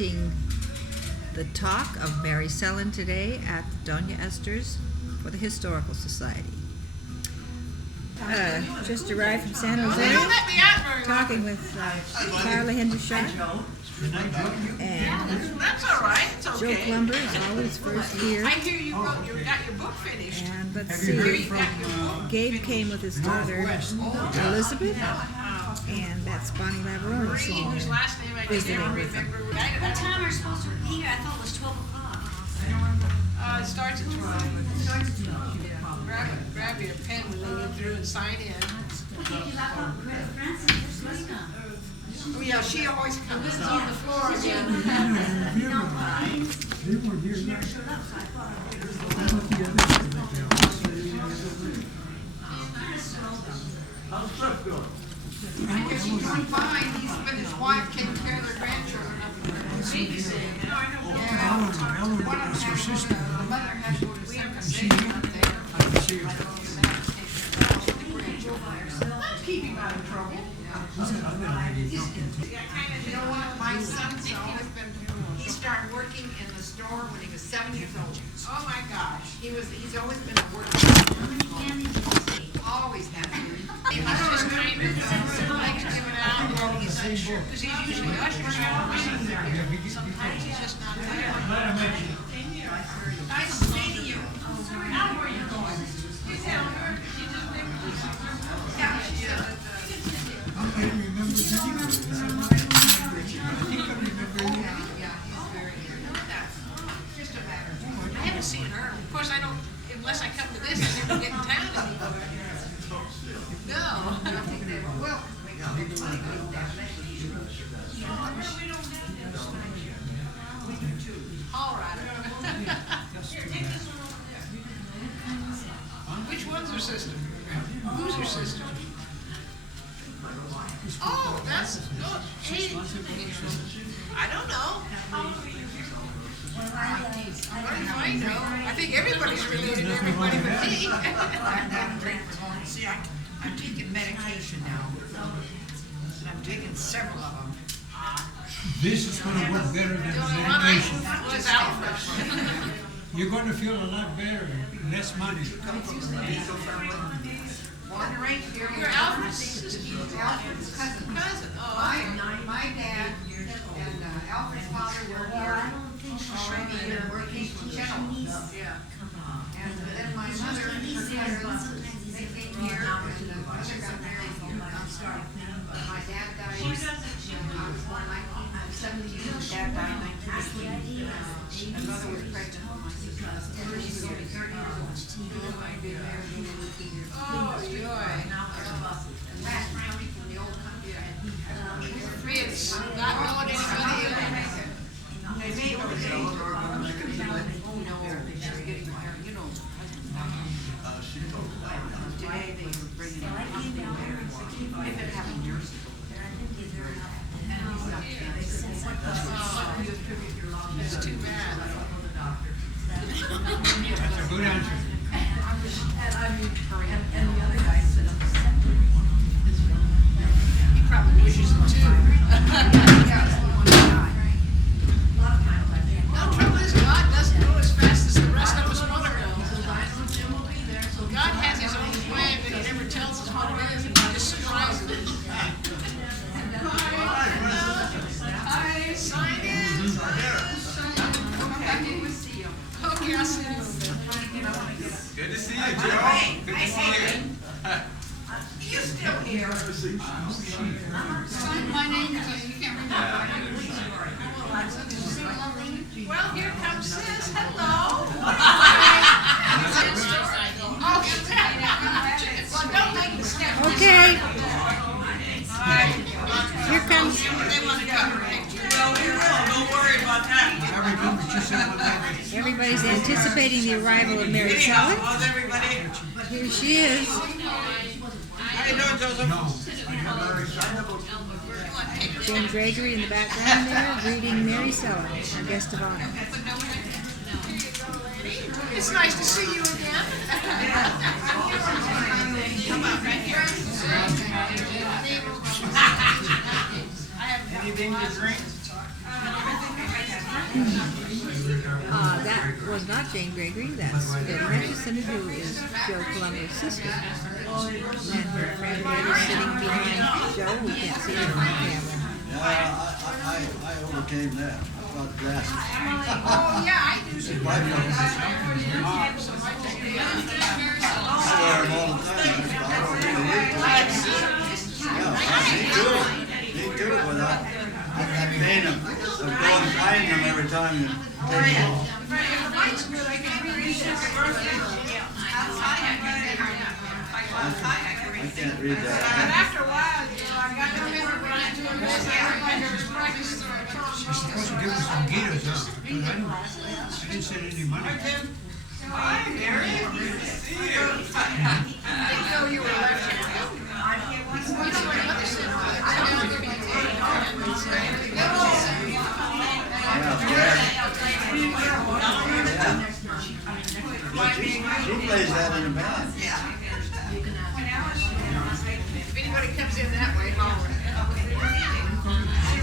presenting the talk of MarySellen today at Doña Esther's for the Historical Society. Just arrived from San Jose, talking with Carla Hendershot. And that's all right. It's okay. Joe Klumber is always first here. I hear you got your book finished. And let's see, Gabe came with his daughter Elizabeth, and that's Bonnie Lavarone sitting Whose there last name I can visiting never with them. remember. What time are we supposed to be here? I thought it was 12 o'clock. It starts at 12. Grab your pen when they get through and sign in. Oh yeah, she always comes. This is on the floor again. I guess she's doing fine. He's with his wife taking care of their grandchildren. One of them has the mother has to go to San Let's keep him out of trouble. You know what? My son's always been. He started working in the store when he was 7 years old. Oh my gosh! He's always been a worker. Always has been. He was just trying to give it out while he's unsure because he's usually ushers. Sometimes he's just not there. Nice to meet you. How are you going? She's Elmer. She just lived with us. Yeah, she is. I haven't seen her. Of course, I don't, unless I come to this, I never get in town anymore. No. Well, all right. Which one's her sister? Who's her sister? Oh, that's good. Hey, I don't know. I know. I think everybody's related to everybody but me. See, I'm taking medication now. And I'm taking several of them. This is going to work better than the The one I medication. was Alfred. You're going to feel a lot better, less money. You're Alfred's sister. Alfred's cousin. Oh, My dad and Alfred's father were here already working for Channels. yeah. And then my mother and her cousins, they came here and the mother got married here. My dad died. I was born 1972. Dad died in 1980. And mother was pregnant with my sister. 30 years old. I'd been married in 18 years. Oh, joy. Last round from the old country. It's not knowing anybody. They made over there. Oh no, they're getting married. You know, today they were bringing they've been having nurses. It's too bad. That's a good answer. He probably wishes it too. No trouble is God doesn't go as fast as the rest of us want to go. God has his own plan, but he never tells us what it is, and he just surprises us. Hi, sign in. Okay, I'll see you. Good to see you, Joe. Good to see you. You still here? Sign my name so you can't remember. Well, here comes Sis. Hello. Well, don't make me step. Okay, here comes, They want to cover it. No, we will. Don't worry about that. I remember just saying what happened. everybody's anticipating the arrival of MarySellen. How's everybody? Here she is. How you doing, Joseph? No. Jane Gregory in the background there, greeting MarySellen, our guest of honor. It's nice to see you again. Come on, right here. Anything to drink? I think I That was not Jane Gregory. That's MarySellen, who is Joe Colombo's sister. And her friend Betty is sitting behind Joe. We can't see her on camera. I overcame that. I got glasses. Oh, yeah, I do. I wear them all the time. I don't really need to. Yeah, me too, but that pain of going behind them every time you take them off. If the light's good, I can read it. I can't read But that. after a while, I got to remember when I do this, everybody just practice You're supposed to give us some guitars, huh? Because I didn't send any money. Hi, Mary. Good to see you. I didn't know you were left. You know, my mother said, She plays that in a band. if anybody comes in that way, holler.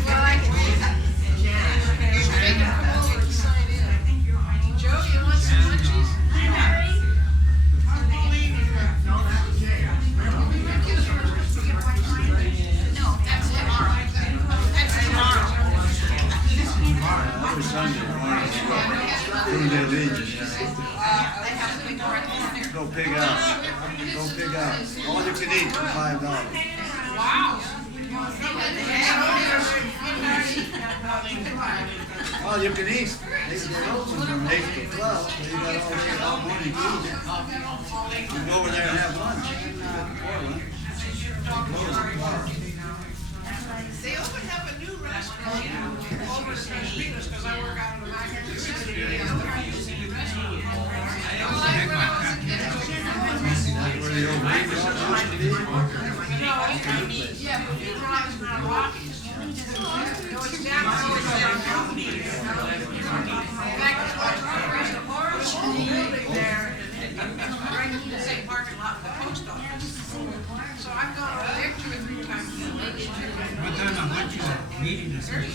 Well, I can make them come over and sign in. Joe, you want some munchies? No, that's tomorrow. That's tomorrow. Every Sunday morning, through the Legion, Go pig out. Go pig out. All you can eat for $5. Wow. All you can eat. They're open from 8 to 12, so you got all morning to eat. You go over there and have lunch. They opened up a new restaurant over in Rita's because I work out in the back of the city. Where the old restaurant used to be. Yeah, but you drive is not Rockies. No, it's down over there. In fact, it's like there's a whole building there, right in the same parking lot of the post office. So I've gone over there 2 or 3 times. One time I went to a meeting or something.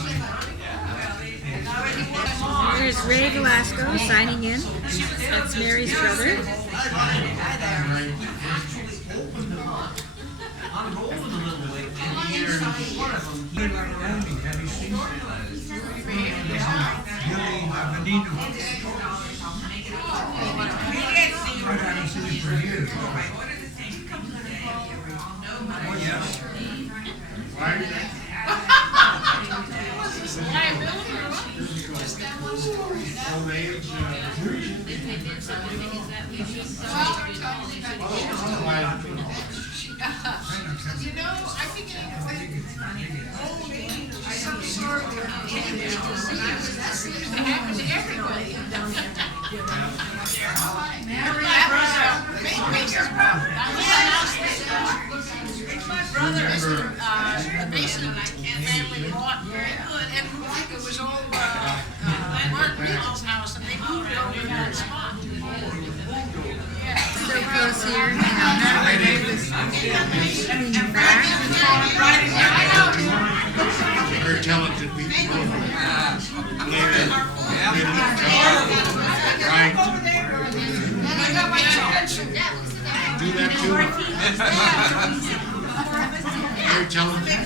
There's Ray Velasco signing in. That's Mary's brother. Have you seen Billy Benino? I haven't seen him for years. Oh, yes. Liability or what? Just that one story. Old age, You know, I think old age is some sort of contagious disease. That seems to happen to everybody. Mason family bought and it was old Mark Beagle's house and they moved it over to that spot. So close here. Leaning back. Very talented people. Right. And I got my attention. Do that too. Very talented.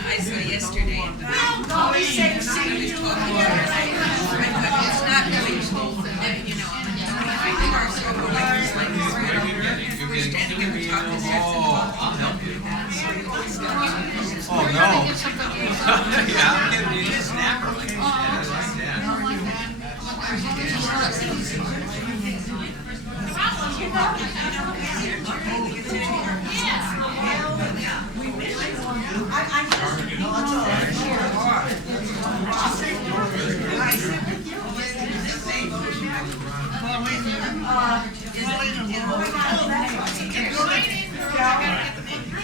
I saw yesterday. It's not really cold, you know, I think our supervisor's like, and we were talking to I'll help you. Oh, no. Yeah, I'm getting you a snapper like shit. I like that.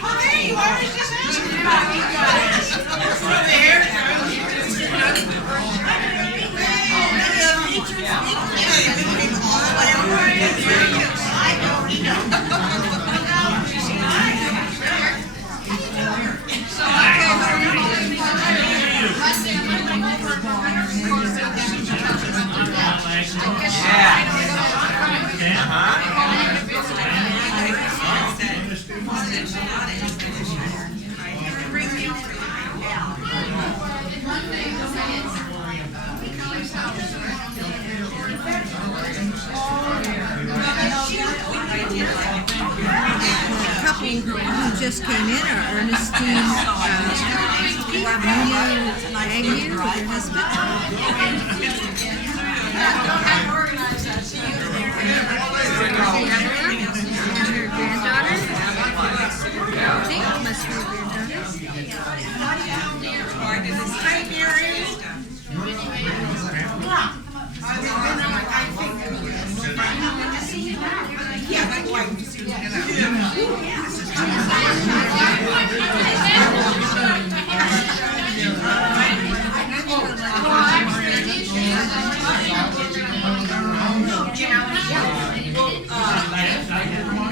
Hey, you always just asking about you guys. From there. A couple who just came in are Ernestine Agnew with her husband. And her granddaughter. I think it must be her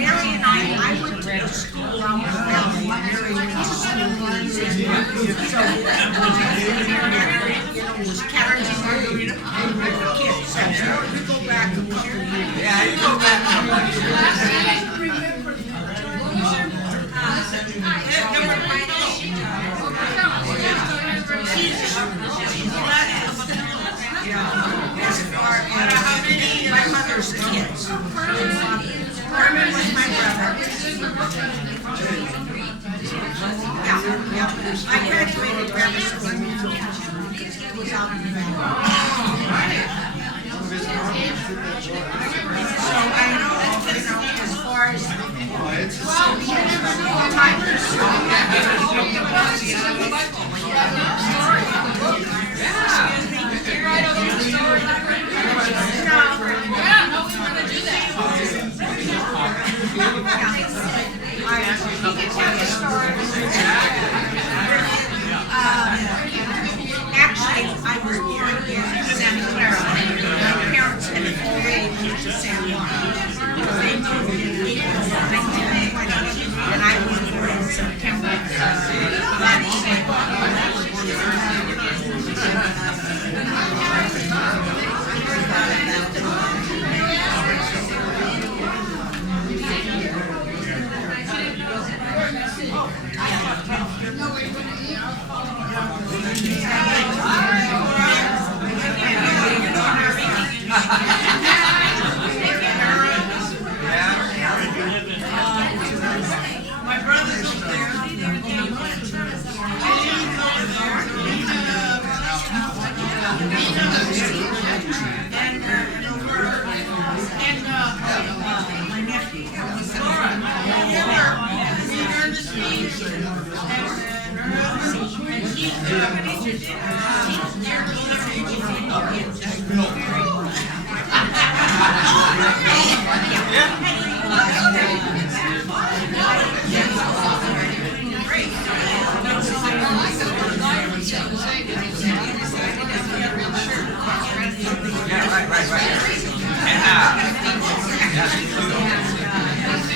Mary and I went to school around Mary went to school. So, was Karen kids. So you go back and Yeah, you go back. my mother's kids. Herman was my brother. Yeah. I graduated grammar school. It was out in the So I know, as far as actually, I was born in Santa Clara. My parents had moved to San Juan. They moved in 1920, and I was born in September. My brother's up there. My nephew.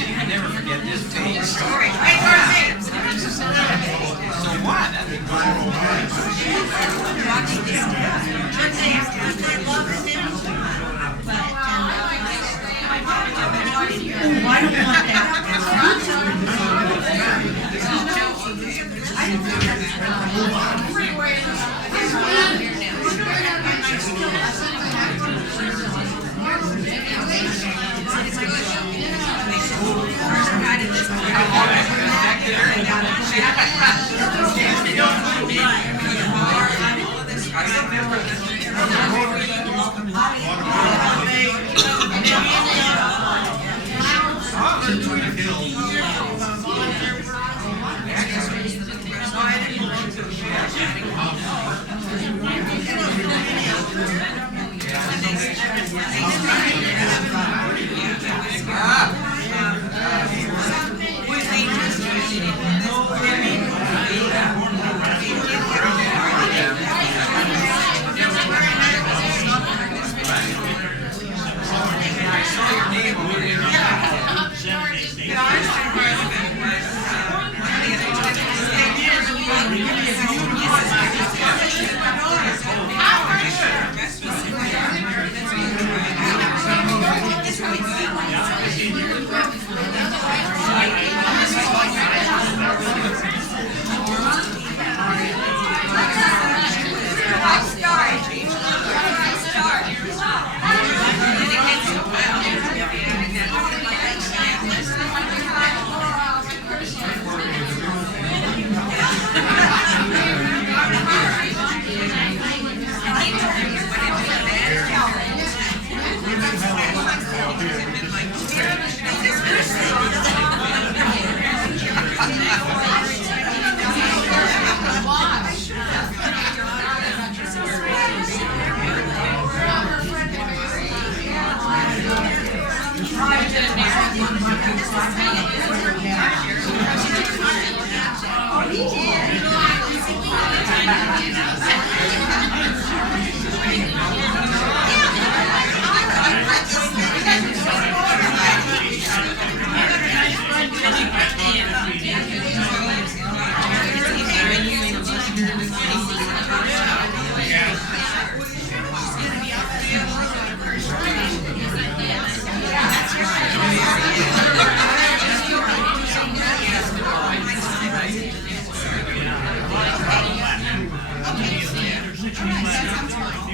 I never forget this taste. So what? I don't want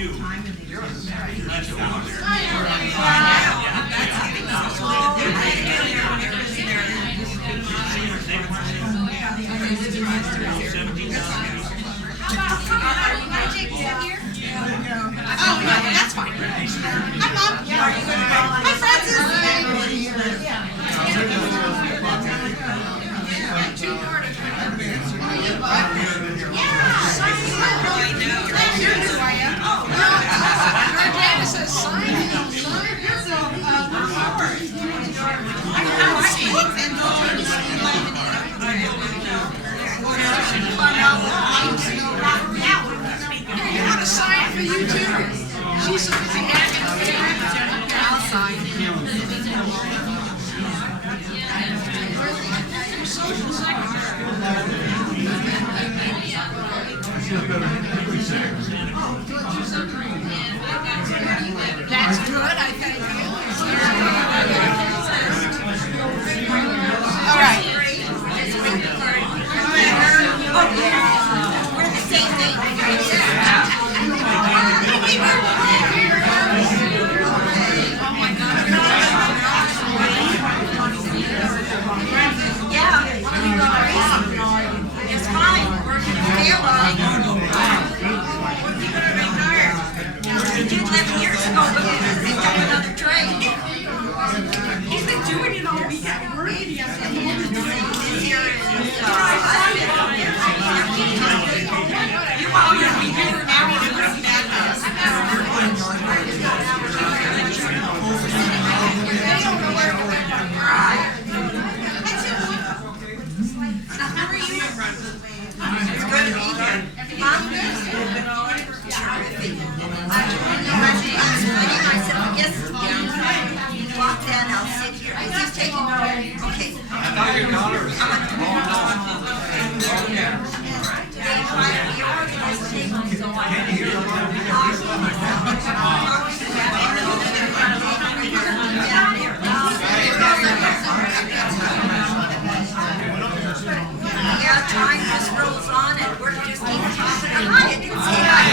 Oh, no, that's fine. I'm not. Hi, You want a sign for you too? She's so busy acting. I'll sign. Your social secretary. That's good, I think. All right. We're the same thing. Yeah. It's fine. Working in the airline. He did 11 years ago, but he picked up another trade. He's been doing it all weekend. You want to be here now? How are you? It's good to be here. Mom? Terrific. I said, I guess you walk in, I'll sit here. Is this taking over? Okay. I thought your daughter was. Yeah, time just rolls on and we're just keep talking. Hi, I didn't say hi.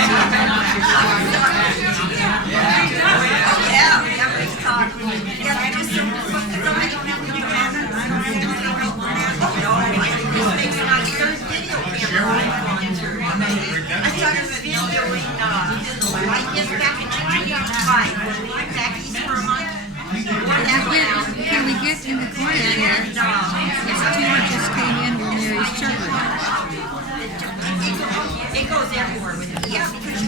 Oh, yeah, we talk. Yeah, I just don't have to do that. I don't have to do maybe not your video camera. I started videoing, I guess back in 1985, when we went back east for a month. Can we get in the corner here? This tumor just came in with Mary's children. It goes everywhere with it. Yeah, because you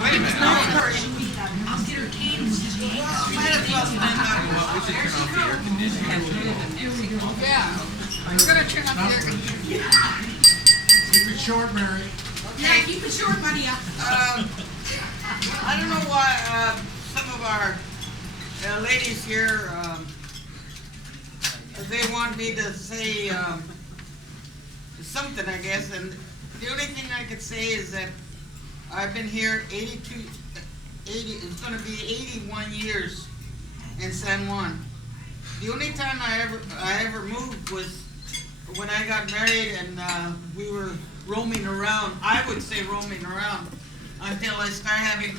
Wait a minute. We should turn off the air conditioning. Yeah. We're gonna turn up the air conditioning. Keep it short, Mary. Yeah, keep it short, buddy. I don't know why some of our ladies here, they want me to say something, I guess, and the only thing I could say is that I've been here 80, it's going to be 81 years in San Juan. The only time I ever moved was when I got married and we were roaming around. I would say roaming around until I started having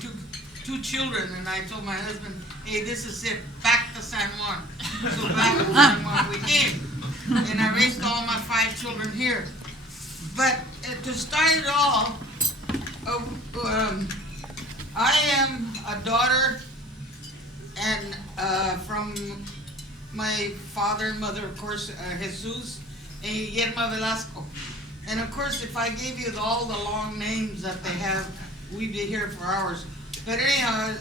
two children, and I told my husband, hey, this is it, back to San Juan. So back to San Juan we came, and I raised all my 5 children here. But to start it all, I am a daughter and from my father and mother, of course, Jesus and Guillermo Velasco. And of course, if I gave you all the long names that they have, we'd be here for hours. But anyhow,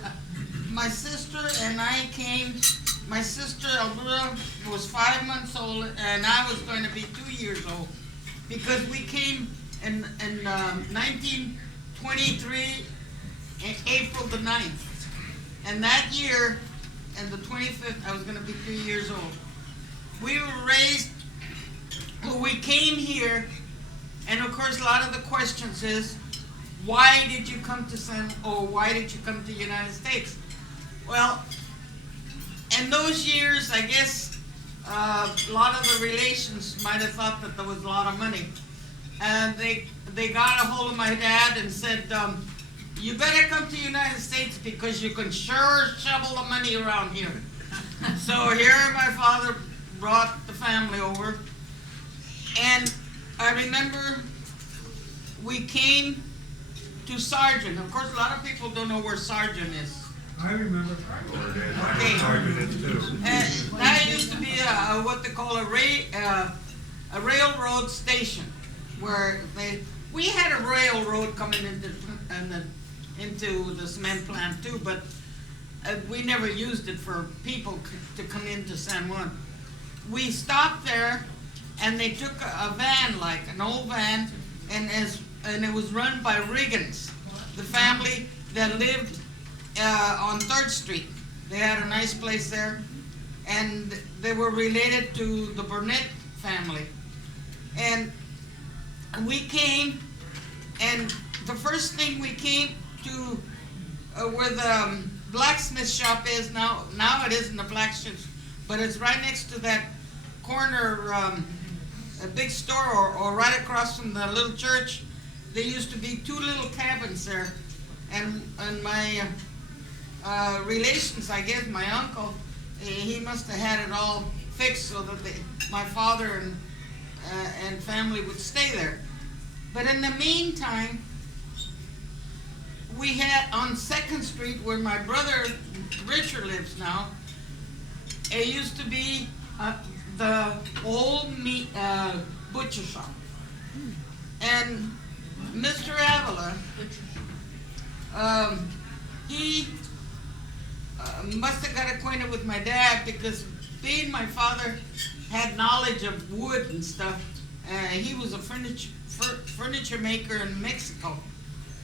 my sister and I came, my sister Alberta was 5 months old and I was going to be 2 years old. Because we came in 1923, April the 9th. And that year, and the 25th, I was going to be 3 years old. We were raised, we came here, and of course a lot of the questions is, why did you come to why did you come to the United States? Well, in those years, I guess a lot of the relations might have thought that there was a lot of money. And they got a hold of my dad and said, you better come to the United States because you can sure shovel the money around here. So here my father brought the family over, and I remember we came to Sargent. Of course, a lot of people don't know where Sargent is. I remember. Okay. And that used to be what they call a railroad station, where we had a railroad coming into the cement plant too, but we never used it for people to come into San Juan. We stopped there, and they took a van, like an old van, and it was run by Riggins, the family that lived on 3rd Street. They had a nice place there, and they were related to the Burnett family. And we came, and the first thing we came to where the blacksmith shop is now. Now it isn't a blacksmith, but it's right next to that corner, a big store, or right across from the little church. There used to be 2 little cabins there, and my relations, I guess, my uncle, he must have had it all fixed so that my father and family would stay there. But in the meantime, we had on 2nd Street, where my brother Richard lives now, it used to be the old meat butcher shop. And Mr. Avila, he must have got acquainted with my dad, because being my father had knowledge of wood and stuff, he was a furniture maker in Mexico.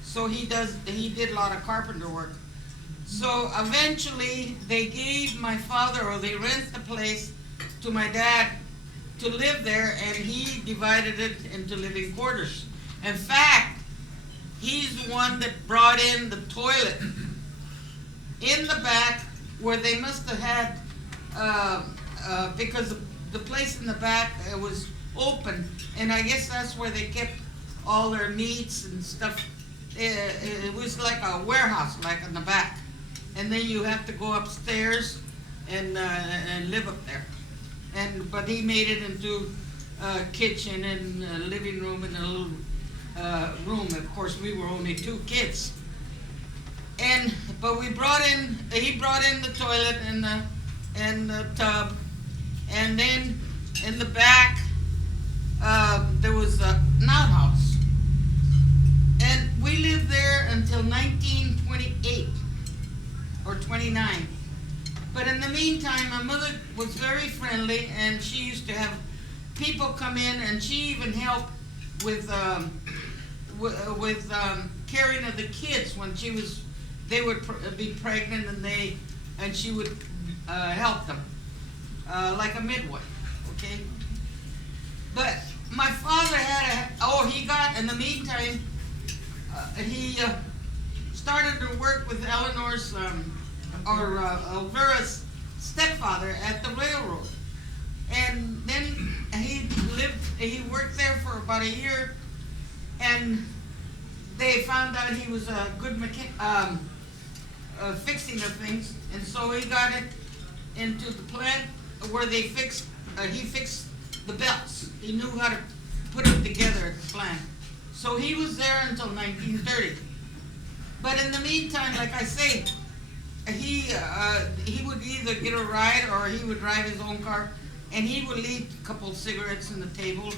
So he did a lot of carpenter work. So eventually they gave my father, or they rent the place to my dad to live there, and he divided it into living quarters. In fact, he's the one that brought in the toilet in the back, where they must have had, because the place in the back was open, and I guess that's where they kept all their meats and stuff. It was like a warehouse, like in the back, and then you have to go upstairs and live up there. But he made it into a kitchen and a living room and a little room. Of course, we were only 2 kids. But he brought in the toilet and the tub, and then in the back there was a outhouse. And we lived there until 1928 or 29. But in the meantime, my mother was very friendly, and she used to have people come in, and she even helped with caring of the kids when they would be pregnant, and she would help them, like a midwife, okay? But my father in the meantime, he started to work with Eleanor's, Elvira's stepfather at the railroad. And then he worked there for about a year, and they found out he was a good fixing of things, and so he got it into the plant where he fixed the belts. He knew how to put them together at the plant. So he was there until 1930. But in the meantime, like I say, he would either get a ride or he would drive his own car, and he would leave a couple of cigarettes on the table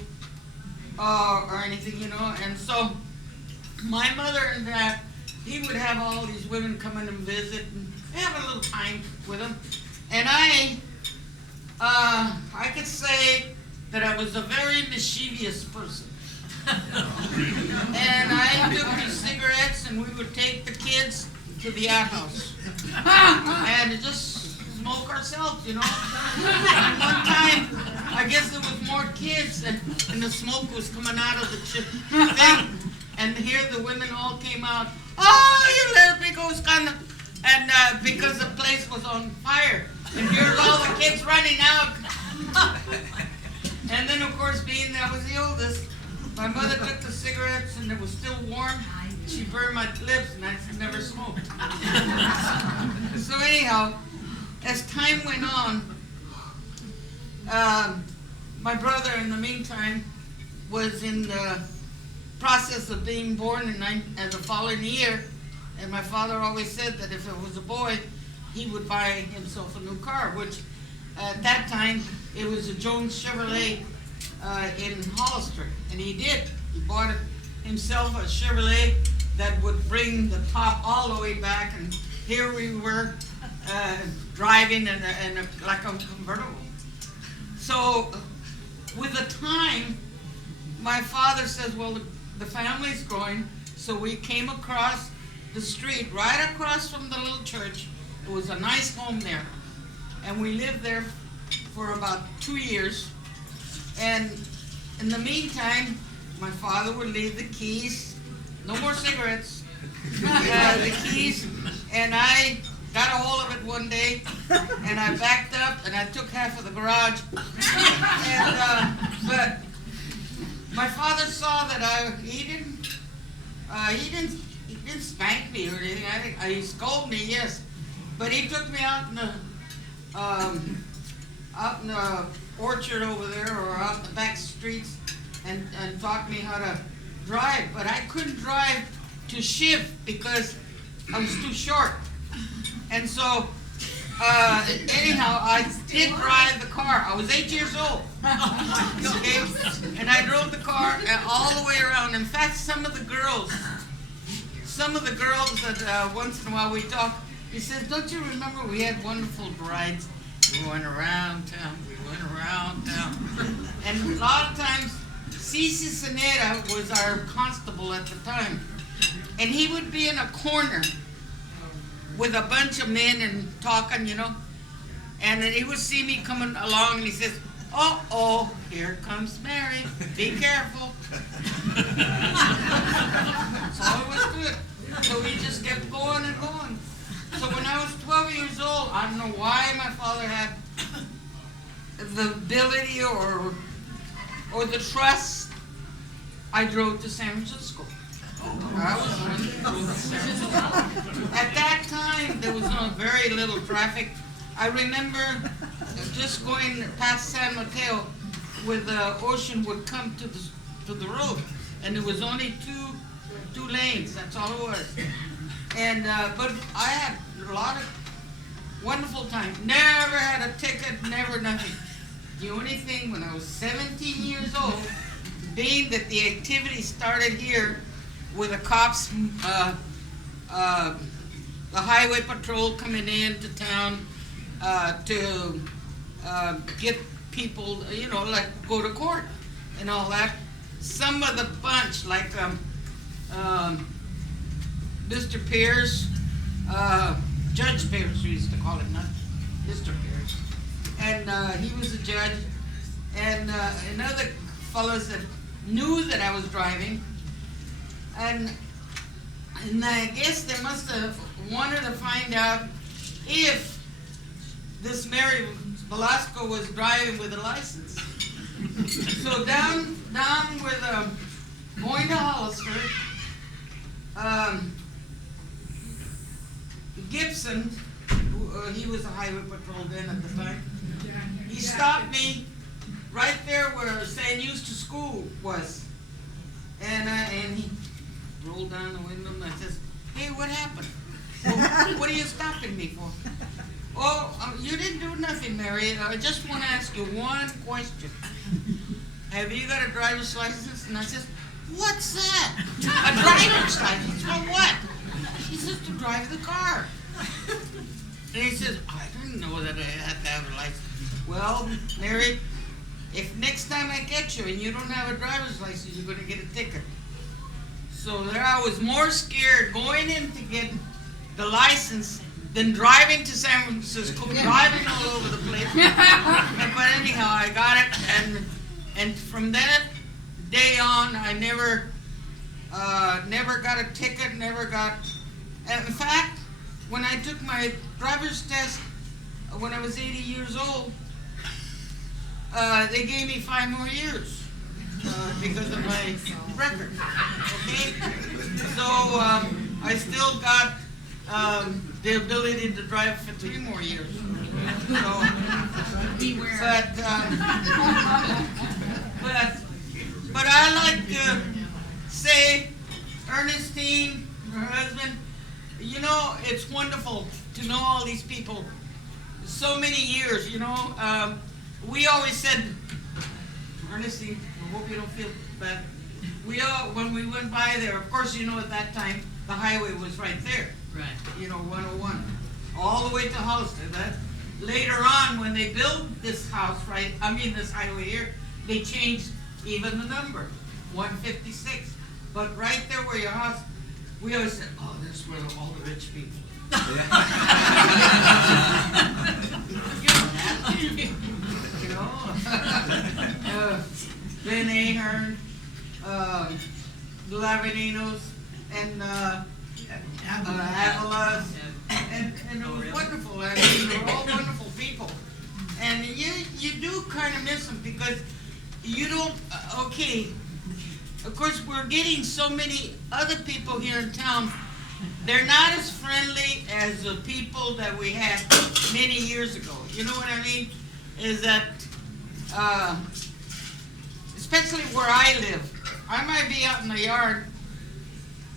or anything, you know. And so my mother and dad, he would have all these women come in and visit and have a little time with them. And I could say that I was a very mischievous person. And I took these cigarettes, and we would take the kids to the outhouse and just smoke ourselves, you know. And one time, I guess there was more kids, and the smoke was coming out of the thing. And here the women all came out. Oh, you little big old kind of, and because the place was on fire, and here's all the kids running out. And then, of course, being that I was the oldest, my mother took the cigarettes, and it was still warm, she burned my lips, and I never smoked. So anyhow, as time went on, my brother, in the meantime, was in the process of being born the following year, and my father always said that if it was a boy, he would buy himself a new car, which at that time, it was a Jones Chevrolet in Hollister, and he did. He bought himself a Chevrolet that would bring the top all the way back, and here we were driving like a convertible. So with the time, my father says, well, the family's growing, so we came across the street, right across from the little church. It was a nice home there, and we lived there for about 2 years. And in the meantime, my father would leave the keys, no more cigarettes, the keys, and I got a hold of it one day, and I backed up, and I took half of the garage. But my father saw that he didn't spank me or anything. He scolded me, yes, but he took me out in the orchard over there, or out in the back streets, and taught me how to drive. But I couldn't drive to shift because I was too short. And so, anyhow, I did drive the car. I was 8 years old. Okay? And I drove the car all the way around. In fact, some of the girls that once in a while we talk, he says, don't you remember we had wonderful rides? We went around town. And a lot of times, Cici Sanera was our constable at the time. And he would be in a corner with a bunch of men and talking, and then he would see me coming along, and he says, oh, here comes Mary, be careful. So it was good. So we just kept going and going. So when I was 12 years old, I don't know why my father had the ability or the trust, I drove to San Francisco. At that time, there was very little traffic. I remember just going past San Mateo, where the ocean would come to the road, and there was only two lanes. That's all it was. And but I had a lot of wonderful time. Never had a ticket. Never nothing. The only thing, when I was 17 years old, being that the activity started here, with the cops, the highway patrol coming into town to get people, like go to court and all that. Some of the bunch, like Mr. Pierce, Judge Pierce, we used to call him, not Mr. Pierce, and he was a judge, and other fellows that knew that I was driving. And I guess they must have wanted to find out if this Mary Velasco was driving with a license. So down with going to Hollister, Gibson, he was a highway patrol then at the time, he stopped me right there where St. Eustace School was. And he rolled down the window, and I says, hey, what happened? Well, what are you stopping me for? Oh, you didn't do nothing, Mary. I just want to ask you one question. Have you got a driver's license? And I says, what's that? A driver's license for what? He says, to drive the car. And he says, I didn't know that I had to have a license. Well, Mary, if next time I get you and you don't have a driver's license, you're going to get a ticket. So there I was more scared going in to get the license than driving to San Francisco, driving all over the place. But anyhow, I got it, and from that day on, I never got a ticket, never got. And in fact, when I took my driver's test when I was 80 years old, they gave me 5 more years because of my record. Okay, So, I still got, the ability to drive for 3 more years. So, but I like to say, Ernestine, her husband, you know, it's wonderful to know all these people. So many years, you know. We always said, Ernestine, I hope you don't feel bad. When we went by there, of course, you know, at that time, the highway was right there. Right. You know, 101, all the way to Hollister. That later on, when they built this house, this highway here, they changed even the number, 156. But right there where your house, we always said, oh, this is where all the rich people. You know, Ben Ahern, the Lavininos, and Avalas, and it was wonderful. I mean, they were all wonderful people. And you do kind of miss them because you don't, okay, of course we're getting so many other people here in town. They're not as friendly as the people that we had many years ago. You know what I mean? Is that, especially where I live, I might be out in the yard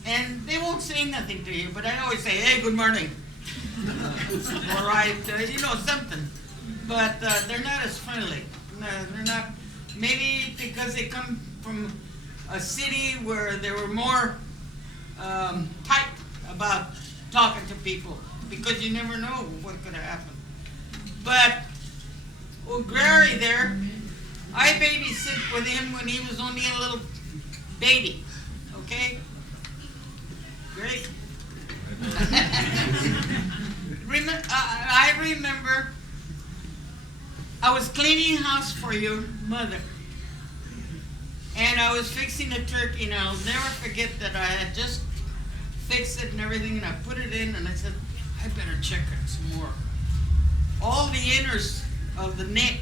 and they won't say nothing to you, but I always say, hey, good morning. All right, you know, something. But they're not as friendly. No, they're not. Maybe because they come from a city where they were more tight about talking to people, because you never know what could have happened. But with Gary there, I babysit with him when he was only a little baby. Okay? Great. I remember I was cleaning house for your mother, and I was fixing a turkey, and I'll never forget that I had just fixed it and everything, and I put it in, and I said, I better check it some more. All the inners of the neck,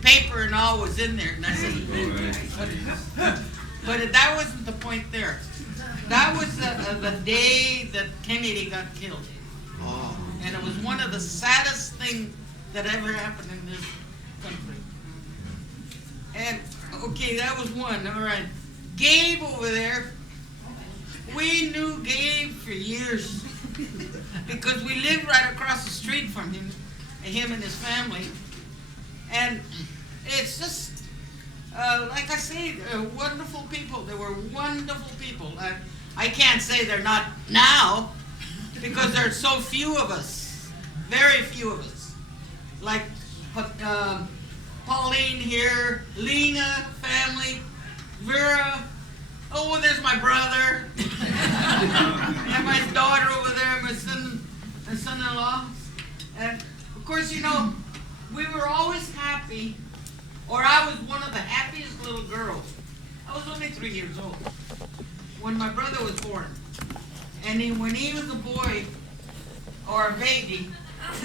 paper and all was in there, and I said, but that wasn't the point there. That was the day that Kennedy got killed. And it was one of the saddest things that ever happened in this country. And, okay, that was one, all right. Gabe over there, we knew Gabe for years because we lived right across the street from him and his family. And it's just, like I say, wonderful people. They were wonderful people. I can't say they're not now because there are so few of us, very few of us. Like Pauline here, Lena family, Vera. Oh, there's my brother, and my daughter over there, my son-in-law. And of course, you know, we were always happy, or I was one of the happiest little girls. I was only 3 years old when my brother was born. And when he was a boy or a baby,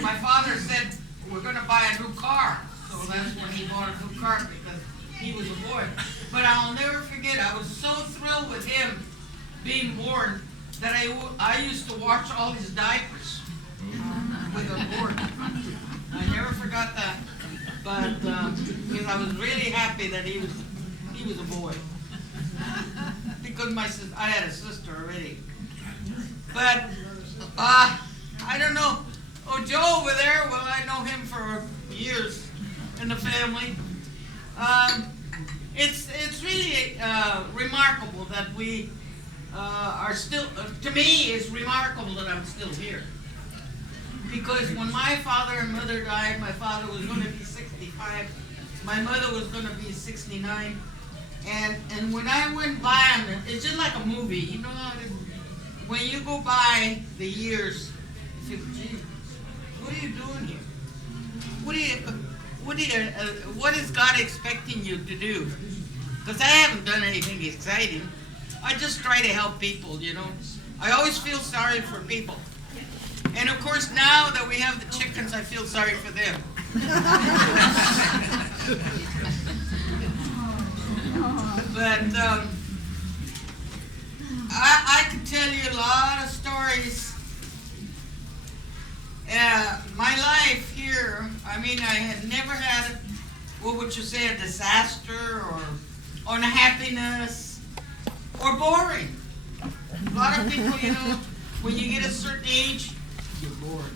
my father said, we're going to buy a new car. So that's when he bought a new car, because he was a boy. But I'll never forget, I was so thrilled with him being born that I used to wash all his diapers with a board. I never forgot that. But because I was really happy that he was a boy. Because I had a sister already. But I don't know. Oh, Joe over there, well, I know him for years in the family. It's really remarkable that we are still, to me, it's remarkable that I'm still here. Because when my father and mother died, my father was going to be 65, my mother was going to be 69, and when I went by them, it's just like a movie, you know, when you go by the years, you say, gee, what are you doing here? What is God expecting you to do? Because I haven't done anything exciting. I just try to help people, you know. I always feel sorry for people. And of course, now that we have the chickens, I feel sorry for them. But I could tell you a lot of stories. My life here, I mean, I had never had, what would you say, a disaster or unhappiness or boring. A lot of people, you know, when you get a certain age, you're bored.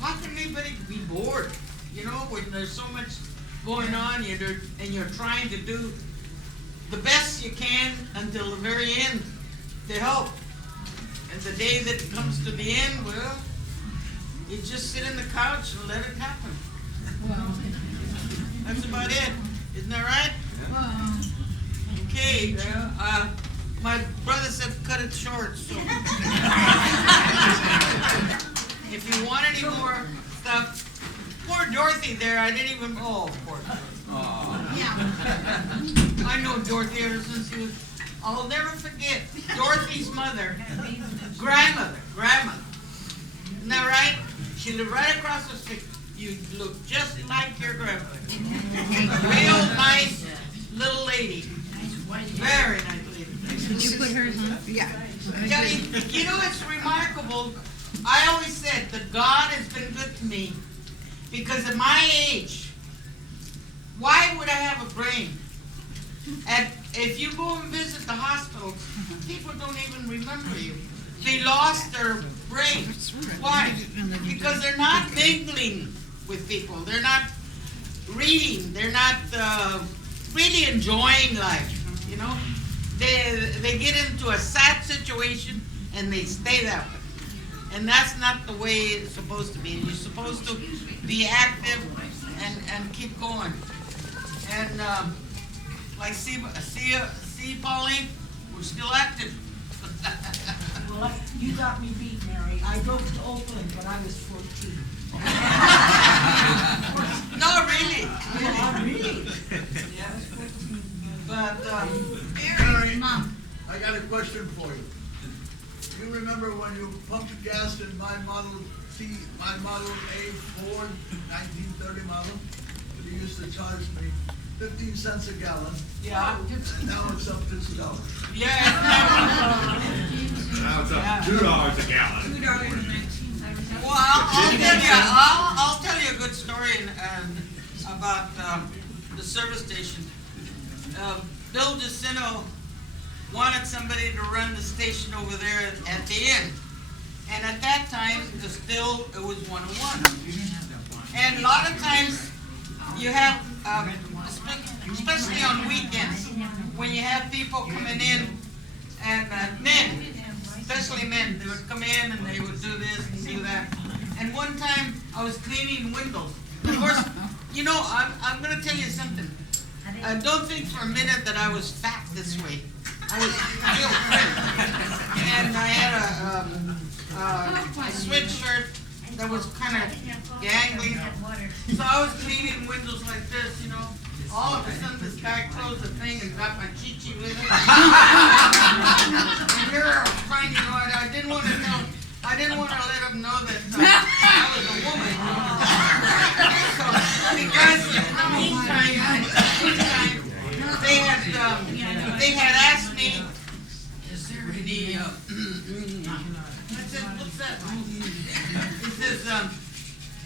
How can anybody be bored? You know, when there's so much going on and you're trying to do the best you can until the very end to help. And the day that it comes to the end, well, you just sit in the couch and let it happen. That's about it. Isn't that right? Okay. My brother said cut it short, so. If you want any more stuff, poor Dorothy there, I didn't even, oh, poor Dorothy. Yeah. I know Dorothy ever since she was, I'll never forget Dorothy's mother, grandmother. Isn't that right? She lived right across the street. You look just like your grandmother. Real nice little lady. Very nice lady. Did you put hers on? Yeah. Yeah, you know, it's remarkable. I always said that God has been good to me because at my age, why would I have a brain? And if you go and visit the hospitals, people don't even remember you. They lost their brains. Why? Because they're not mingling with people. They're not reading. They're not really enjoying life. You know, they get into a sad situation and they stay that way. And that's not the way it's supposed to be. You're supposed to be active and keep going. And like see Pauline, we're still active. Well, you got me beat, Mary. I drove to Oakland when I was 14. No, really. Yeah, really? Yeah. But Mary, Mom, I got a question for you. You remember when you pumped gas in my Model A Ford 1930 model? You used to charge me 15 cents a gallon. yeah. And now it's up to $2. Yeah. Now it's up to $2 a gallon. Well, I'll tell you a good story about the service station. Bill DeCino wanted somebody to run the station over there at the end. And at that time, it was 101. And a lot of times, you have, especially on weekends, when you have people coming in, and men, especially men, they would come in and they would do this and do that. And one time, I was cleaning windows. Of course, you know, I'm going to tell you something. Don't think for a minute that I was fat this way. I was real thin. And I had a sweatshirt that was kind of gangly. So I was cleaning windows like this, you know. All of a sudden, this guy closed the thing and got my chichi with it. And here I was trying to know it. I didn't want to let him know that I was a woman. So, because in the meantime, they had asked me. What's that? It says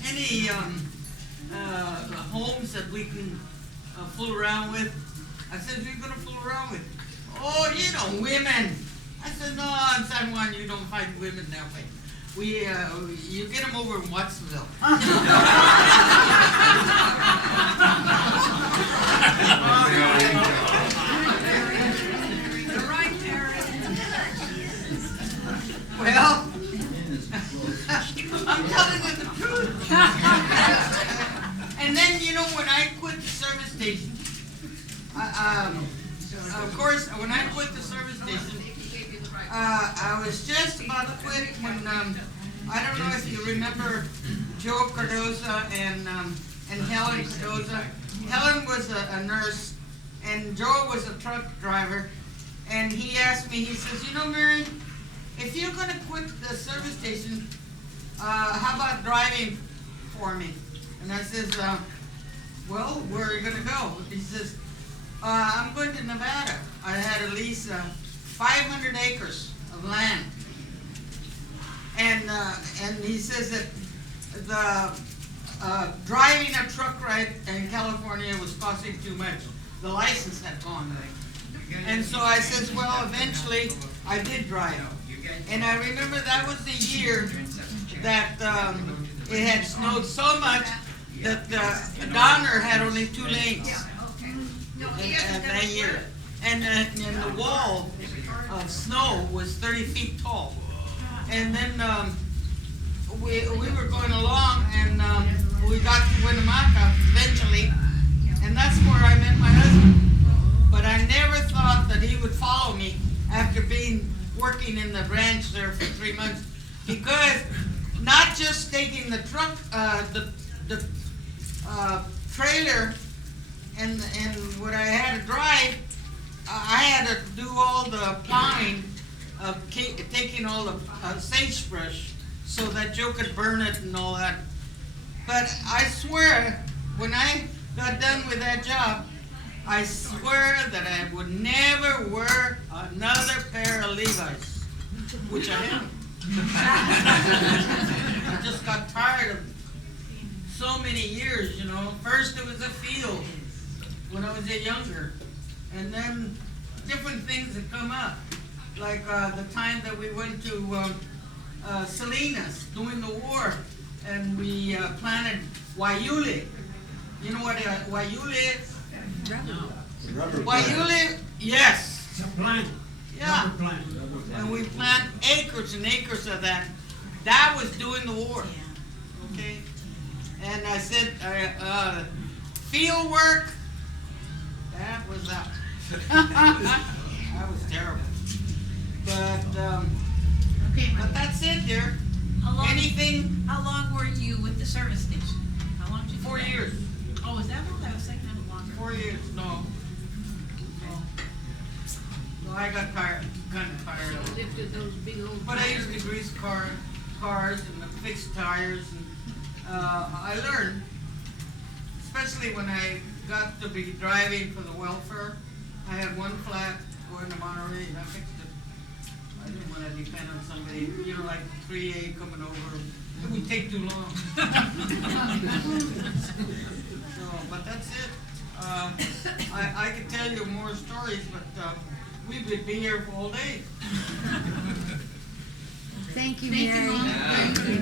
any homes that we can fool around with. I said, you're going to fool around with? Oh, you know, women. I said, no, in San Juan you don't find women that way. You get them over in Wattsville. Well, I'm telling you the truth. And then, you know, when I quit the service station, of course, when I quit the service station, I was just about to quit when, I don't know if you remember Joe Cardoza and Helen Cardoza. Helen was a nurse, and Joe was a truck driver. And he asked me, he says, you know, Mary, if you're going to quit the service station, how about driving for me? And I says, well, where are you going to go? He says, I'm going to Nevada. I had a lease 500 acres of land. And he says that the driving a truck ride in California was costing too much. The license had gone. And so I says, well, eventually I did drive. And I remember that was the year that it had snowed so much that Donner had only 2 lanes that year. And the wall of snow was 30 feet tall. And then we were going along, and we got to Winnemucca eventually, and that's where I met my husband. But I never thought that he would follow me after working in the ranch there for 3 months, because not just taking the truck, the trailer, and what I had to drive, I had to do all the plowing of taking all the sagebrush so that Joe could burn it and all that. But I swear, when I got done with that job, I swear that I would never wear another pair of Levi's, which I am. I just got tired of so many years, you know. First it was a field when I was younger, and then different things had come up, like the time that we went to Salinas during the war, and we planted Wayule. You know what Wayule is? Rubber Wayule, yes. It's a plant. Yeah. Rubber plant. And we plant acres and acres of that. That was during the war. Okay? And I said, field work, that was that. That was terrible. But Okay, but that's it, dear. how long, Anything, how long were you with the service station? How long did you do 4 that? years. Oh, is that what I was thinking of longer? 4 years, no. No, I got tired, kind of tired of it. Lifted those big old. But I used to grease cars and fix tires, and I learned, especially when I got to be driving for the welfare. I had one flat going to Monterey, and I fixed it. I didn't want to depend on somebody, you know, like 3A coming over. It would take too long. So, but that's it. I could tell you more stories, but we would be here for all day. Thank you, Thank you, Mary. Mom. Thank you.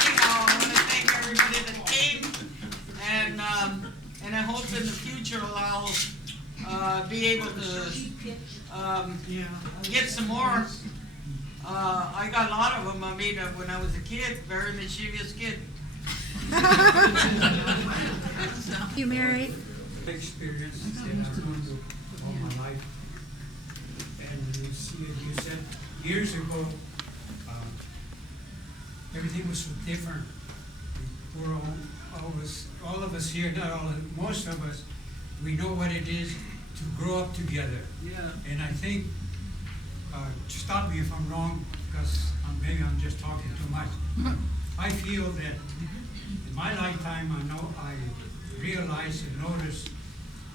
Anyhow, I want to thank everybody that came, and I hope in the future I'll be able to get some more. I got a lot of them. I mean, when I was a kid, very mischievous kid. Thank you, Mary. Experience that I've gone through all my life. And you see, you said years ago, everything was so different. We're all of us here, not all, most of us, we know what it is to grow up together. Yeah. And I think, stop me if I'm wrong, because maybe I'm just talking too much. I feel that in my lifetime, I realized and noticed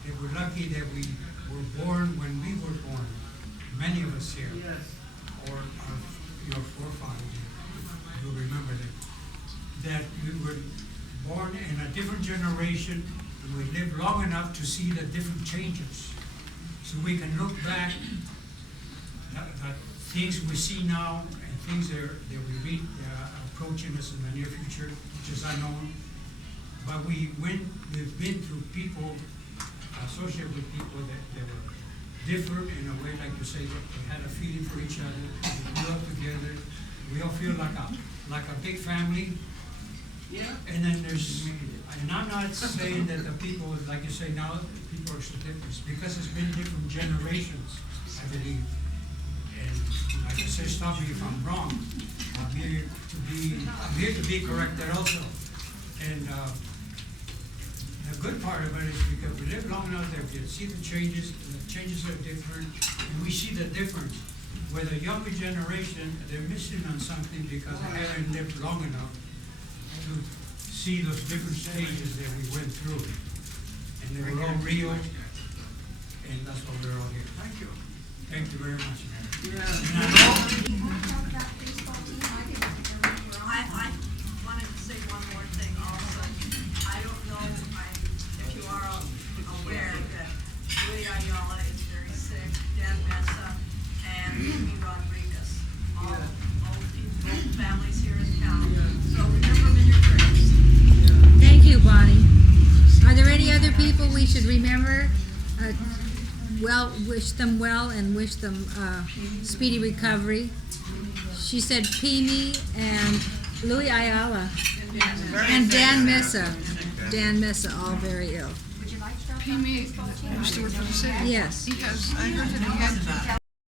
that we're lucky that we were born when we were born. Many of us here, Yes. or our forefathers, you'll remember that we were born in a different generation, and we lived long enough to see the different changes. So we can look back at things we see now and things that we read approaching us in the near future, which is unknown. But we've been through people, associated with people that were different in a way, like you say, that they had a feeling for each other, we grew up together, we all feel like a big family. Yeah. And then and I'm not saying that the people, like you say now, people are so different, it's because it's been different generations, I believe. And like I say, stop me if I'm wrong. I'm here to be corrected also. And the good part of it is because we live long enough that we see the changes are different, and we see the difference. Where the younger generation, they're missing on something because they haven't lived long enough to see those different stages that we went through. And they were all real, that's why we're all here. Thank you. Thank you very much, Mayor. Yeah. I wanted to say one more thing also. I don't know if you are aware that Louis Ayala is very sick, Dan Mesa, and Amy Rodriguez. All both families here in town. So remember them in your prayers. Thank you, Bonnie. Are there any other people we should remember? Wish them well and wish them speedy recovery. She said Pimi and Louis Ayala and Dan Mesa. Dan Mesa, all very ill. He used to work for the city. Yes. Because I heard that he had